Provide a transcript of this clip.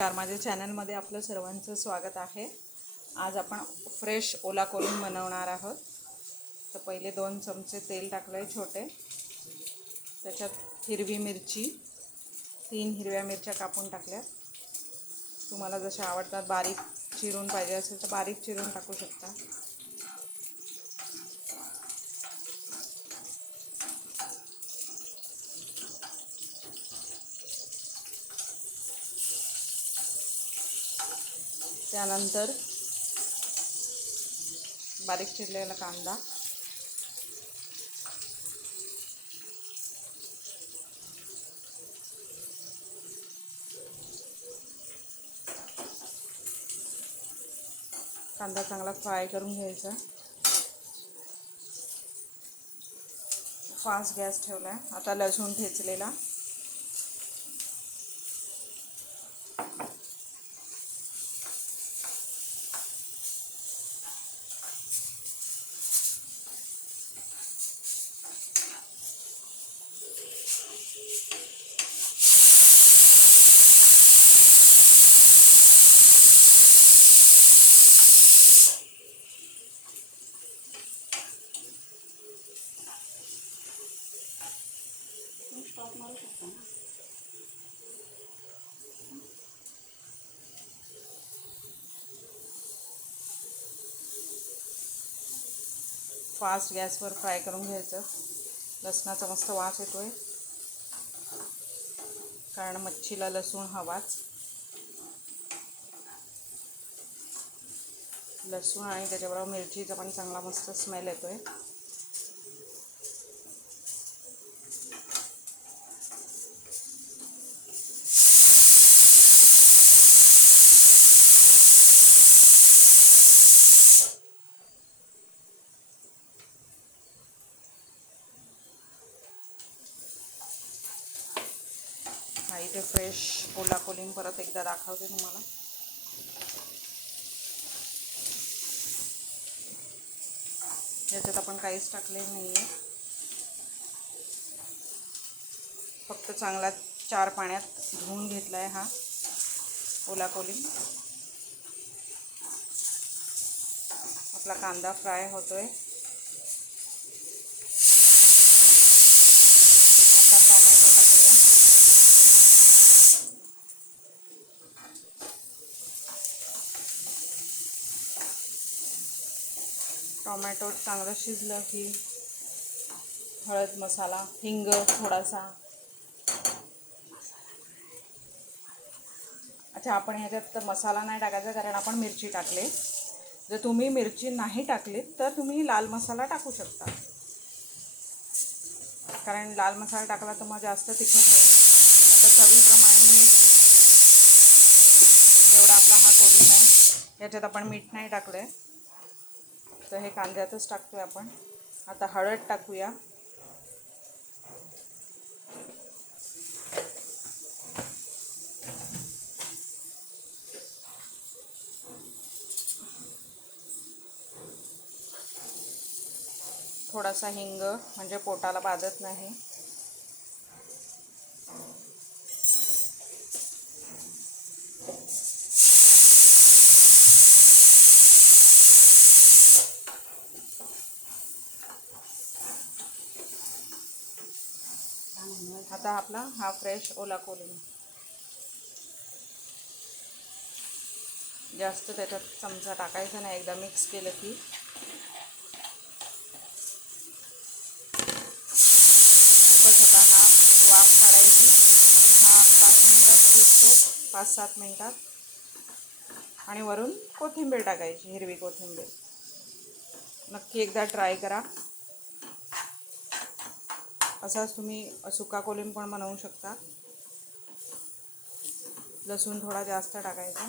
माझ्या चॅनलमध्ये आपलं सर्वांचं स्वागत आहे। आज आपण फ्रेश ओला कोलम बनवणार आहोत। तर पहिले 2 चमचे तेल टाकले छोटे, त्याच्यात हिरवी मिरची 3 हिरव्या मिरच्या कापून टाकल्या। तुम्हाला जसे आवडतात बारीक चिरून पाहिजे असेल तर बारीक चिरून टाकू शकता। त्यानंतर बारीक चिरलेला कांदा, कांदा चांगला फ्राय करून घ्यायचा। फास्ट गॅस ठेवला आहे। आता लसूण ठेचलेला, फास्ट गॅसवर फ्राय करून घ्यायचं। लसणाचा मस्त वास येतोय, कारण मच्छीला लसूण हवाच। लसूण आणि त्याच्याबरोबर मिरचीचा पण चांगला मस्त स्मेल येतोय। इथे फ्रेश ओला कोलम परत एकदा दाखवते तुम्हाला। याच्यात आपण काहीच टाकले नाही आहे, फक्त चांगला 4 पाण्यात धुवून घेतला आहे हा ओला कोलम। आपला कांदा फ्राय होतोय। आता टोमॅटो टाकूया। टोमॅटो चांगलं शिजलं की हळद, मसाला, हिंग थोडासा। अच्छा, आपण ह्याच्यात मसाला नाही टाकायचा कारण आपण मिरची टाकले। जर तुम्ही मिरची नाही टाकली तर तुम्ही लाल मसाला टाकू शकता, कारण लाल मसाला टाकला तर मग जास्त तिखट होईल। आता चवीप्रमाणे मीठ, जेवढा आपला हा कोलम आहे याच्यात आपण मीठ नाही टाकलं आहे, तर हे कांद्यातच टाकतोय आपण। आता हळद टाकूया, थोडासा हिंग म्हणजे पोटाला बाधत नाही। आता आपला हा फ्रेश ओला कोलम, जास्त त्याच्यात चमचा टाकायचा नाही, एकदा मिक्स केलं की बस। आता हा वाफ काढायची, हा 5 मिनिटात शिजतो, 5-7 मिनिटात। आणि वरून कोथिंबीर टाकायची, हिरवी कोथिंबीर। नक्की एकदा ट्राय करा। असाच तुम्ही सुका कोलम पण बनवू शकता। लसूण थोडा जास्त टाकायचा।